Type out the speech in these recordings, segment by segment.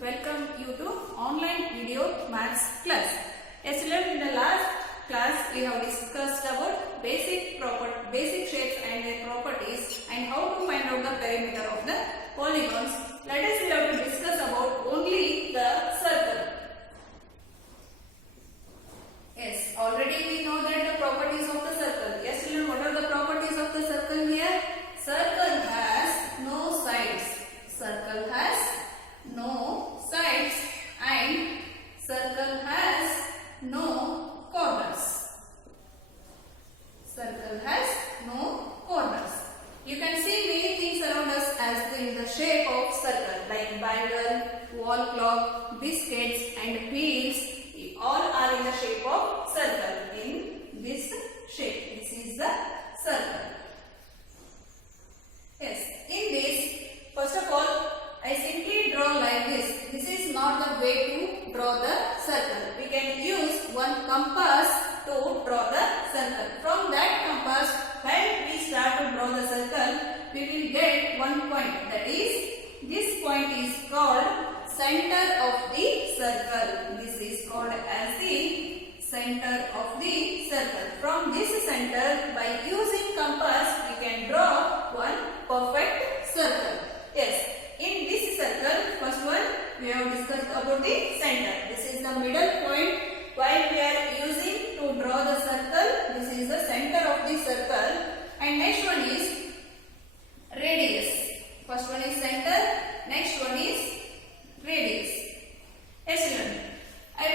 welcome you to online video maths class. Yes, children, in the last class we have discussed about basic shapes and their properties and how to find out the perimeter of the polygons. Let us we have to discuss about only the circle. Yes, already we know that the properties of the circle. Yes, children, what are the properties of the circle here? Circle has no sides. Circle has no sides and circle has no corners. Circle has no corners. You can see many things around us as in the shape of circle, like Bible, wall clock, biscuits and wheels. All are in the shape of circle. In this shape, this is the circle. Yes, in this, first of all, I simply draw like this. This is not the way to draw the circle. We can use one compass to draw the circle. From that compass, when we start to draw the circle, we will get one point. That is, this point is called center of the circle. This is called as the center of the circle. From this center, by using compass, we can draw one perfect circle. Yes, in this circle, first one we have discussed about the center. This is the middle point. While we are using to draw the circle, this is the center of the circle. And next one is radius. First one is center, next one is radius. Yes, children, I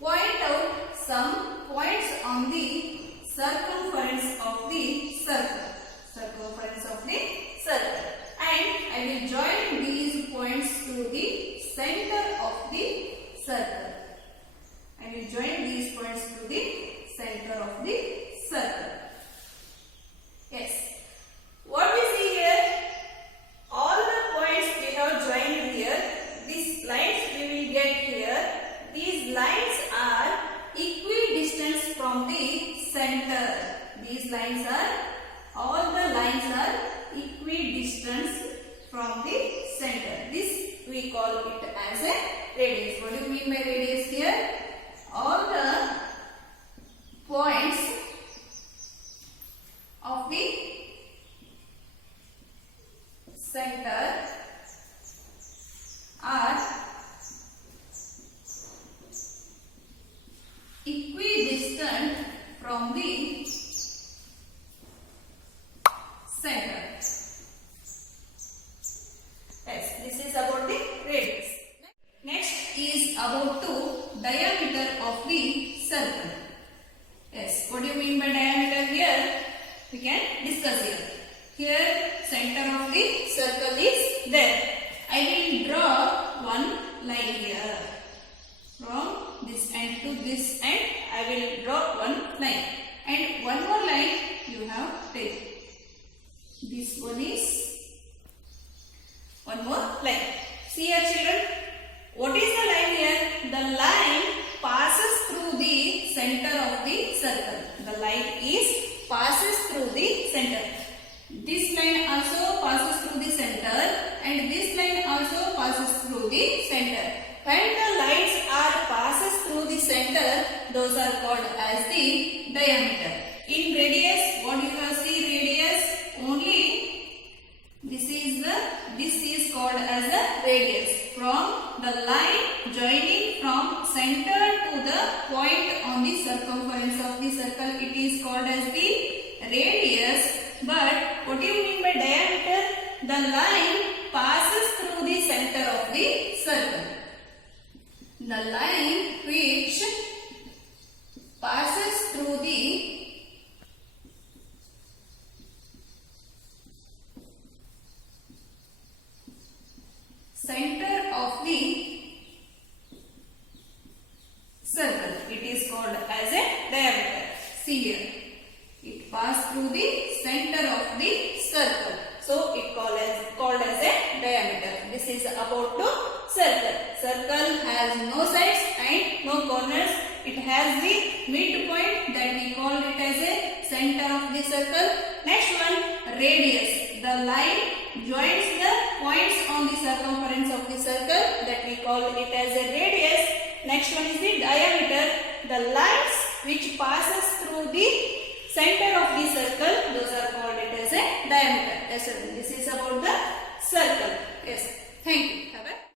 will point out some points on the circumference of the circle. Circumference of the circle. And I will join these points to the center of the circle. I will join these points to the center of the circle. Yes. What we see here, all the points we have joined here, these lines we will get here, these lines are equidistant from the center. These lines are, all the lines are equidistant from the center. This we call it as a radius. What do you mean by radius here? All the points of the center are equidistant from the center. Yes, this is about the radius. Next is about the diameter of the circle. Yes, what do you mean by diameter here? We can discuss here. Here, center of the circle is there. I will draw one line here. From this end to this end, I will draw one line. And one more line you have taken. This one is one more line. See here, children. What is the line here? The line passes through the center of the circle. The line is passes through the center. This line also passes through the center and this line also passes through the center. When the lines are passes through the center, those are called as the diameter. In radius, what you have seen radius? Only this is called as a radius. From the line joining from center to the point on the circumference of the circle, it is called as the radius. But what do you mean by diameter? The line passes through the center of the circle. The line which passes through the center of the circle, it is called as a diameter. See here, it passes through the center of the circle, so it called as a diameter. This is about the circle. Circle has no sides and no corners. It has the midpoint, that we call it as a center of the circle. Next one, radius. The line joins the points on the circumference of the circle, call it as a radius. Next one is the diameter. The lines which passes through the center of the circle, those are called it as a diameter. Yes, this is about the circle. Yes, thank you.